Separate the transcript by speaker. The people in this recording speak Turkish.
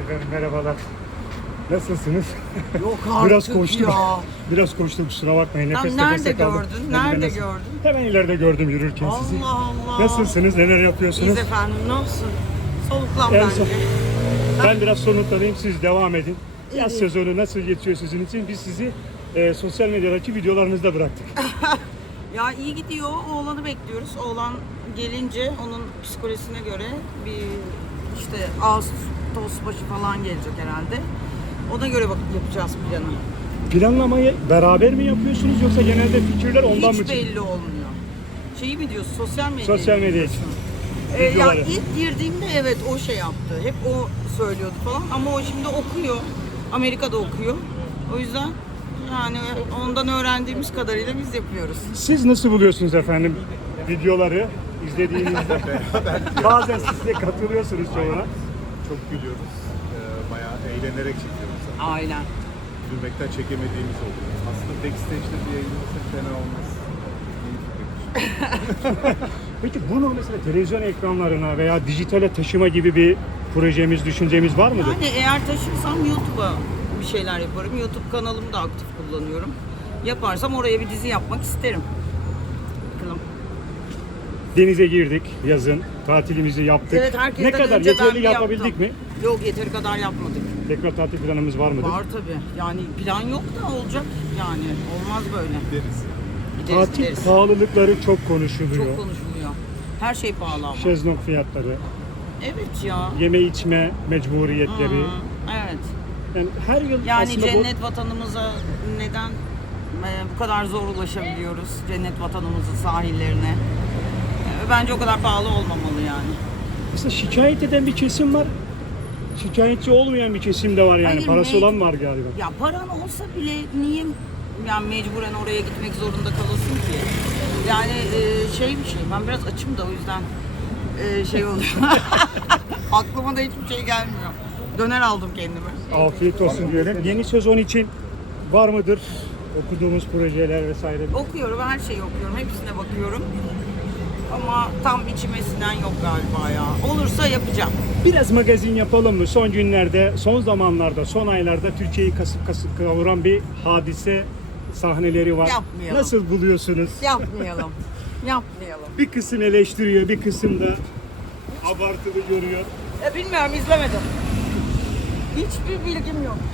Speaker 1: Efendim merhabalar. Nasılsınız?
Speaker 2: Yok artık
Speaker 1: Biraz koştum.
Speaker 2: ya.
Speaker 1: Biraz koştum, kusura bakmayın.
Speaker 2: Tam
Speaker 1: Nefes
Speaker 2: nerede
Speaker 1: nefese kaldım.
Speaker 2: gördün?
Speaker 1: Hemen
Speaker 2: Nerede
Speaker 1: nasıl-
Speaker 2: gördün?
Speaker 1: Hemen ileride gördüm yürürken sizi.
Speaker 2: Allah Allah.
Speaker 1: Nasılsınız? Neler yapıyorsunuz?
Speaker 2: İyiyiz efendim, ne olsun? Soluklan
Speaker 1: En
Speaker 2: bence.
Speaker 1: son- Ben biraz soluklanayım, siz devam edin. Yaz
Speaker 2: İyi.
Speaker 1: sezonu nasıl geçiyor sizin için? Biz sizi sosyal medyadaki videolarınızda bıraktık.
Speaker 2: Ya iyi gidiyor, oğlanı bekliyoruz. Oğlan gelince onun psikolojisine göre bir işte Ağustos başı falan gelecek herhalde. Ona göre bak yapacağız planı.
Speaker 1: Planlamayı beraber mi yapıyorsunuz yoksa genelde fikirler ondan mı
Speaker 2: Hiç
Speaker 1: çıkıyor?
Speaker 2: belli olmuyor. Şeyi mi diyorsun, sosyal medya?
Speaker 1: Sosyal medya için.
Speaker 2: Ya
Speaker 1: Videoları.
Speaker 2: ilk girdiğimde evet o şey yaptı. Hep o söylüyordu falan ama o şimdi okuyor. Amerika'da okuyor. O yüzden yani ondan öğrendiğimiz kadarıyla biz yapıyoruz.
Speaker 1: Siz nasıl buluyorsunuz efendim videoları izlediğinizde? Bazen siz de katılıyorsunuz çoğuna.
Speaker 3: Çok gülüyoruz. Bayağı eğlenerek çekiyoruz zaten.
Speaker 2: Aynen.
Speaker 3: Gülmekten çekemediğimiz oluyor. Aslında backstage'de bir yayınlasak fena olmaz.
Speaker 1: Peki bunu mesela televizyon ekranlarına veya dijitale taşıma gibi bir projemiz, düşüncemiz var mıdır?
Speaker 2: Yani eğer taşırsam YouTube'a bir şeyler yaparım. YouTube kanalımı da aktif kullanıyorum. Yaparsam oraya bir dizi yapmak isterim. Bakalım.
Speaker 1: Denize girdik yazın, tatilimizi yaptık.
Speaker 2: Evet, herkesten
Speaker 1: ne kadar
Speaker 2: önce ben
Speaker 1: yeterli
Speaker 2: bir
Speaker 1: yapabildik
Speaker 2: yaptım.
Speaker 1: mi?
Speaker 2: Yok, yeteri kadar yapmadık.
Speaker 1: Tekrar tatil planımız var mıdır?
Speaker 2: Var tabii. Yani plan yok da olacak yani. Olmaz böyle.
Speaker 3: Gideriz.
Speaker 2: Gideriz,
Speaker 1: Tatil
Speaker 2: gideriz.
Speaker 1: pahalılıkları çok konuşuluyor.
Speaker 2: Çok konuşuluyor. Her şey pahalı ama.
Speaker 1: Şezlong fiyatları,
Speaker 2: Evet ya.
Speaker 1: yeme içme mecburiyetleri.
Speaker 2: Evet.
Speaker 1: Yani her yıl
Speaker 2: Yani
Speaker 1: aslında
Speaker 2: cennet vatanımıza neden bu kadar zor ulaşabiliyoruz? Cennet vatanımızın sahillerine. Bence o kadar pahalı olmamalı yani.
Speaker 1: aslında şikayet eden bir kesim var. Şikayetçi olmayan bir kesim de var yani.
Speaker 2: Hayır,
Speaker 1: Parası olan var galiba.
Speaker 2: Ya paran olsa bile niye yani mecburen oraya gitmek zorunda kalasın ki? Yani şey bir şey. Ben biraz açım da o yüzden şey oluyor. Aklıma da hiçbir şey gelmiyor. Döner aldım kendime.
Speaker 1: Afiyet olsun diyelim. Yeni sezon için var mıdır okuduğumuz projeler vesaire?
Speaker 2: Okuyorum, her şeyi okuyorum. Hepsine bakıyorum. Ama tam içime sinen yok galiba ya. Olursa yapacağım.
Speaker 1: Biraz magazin yapalım mı? Son günlerde, son zamanlarda, son aylarda Türkiye'yi kasıp kasıp kavuran bir hadise sahneleri var.
Speaker 2: Yapmayalım.
Speaker 1: Nasıl buluyorsunuz?
Speaker 2: Yapmayalım. Yapmayalım.
Speaker 1: Bir kısım eleştiriyor, bir kısım da abartılı görüyor.
Speaker 2: Bilmiyorum, izlemedim. Hiçbir bilgim yok.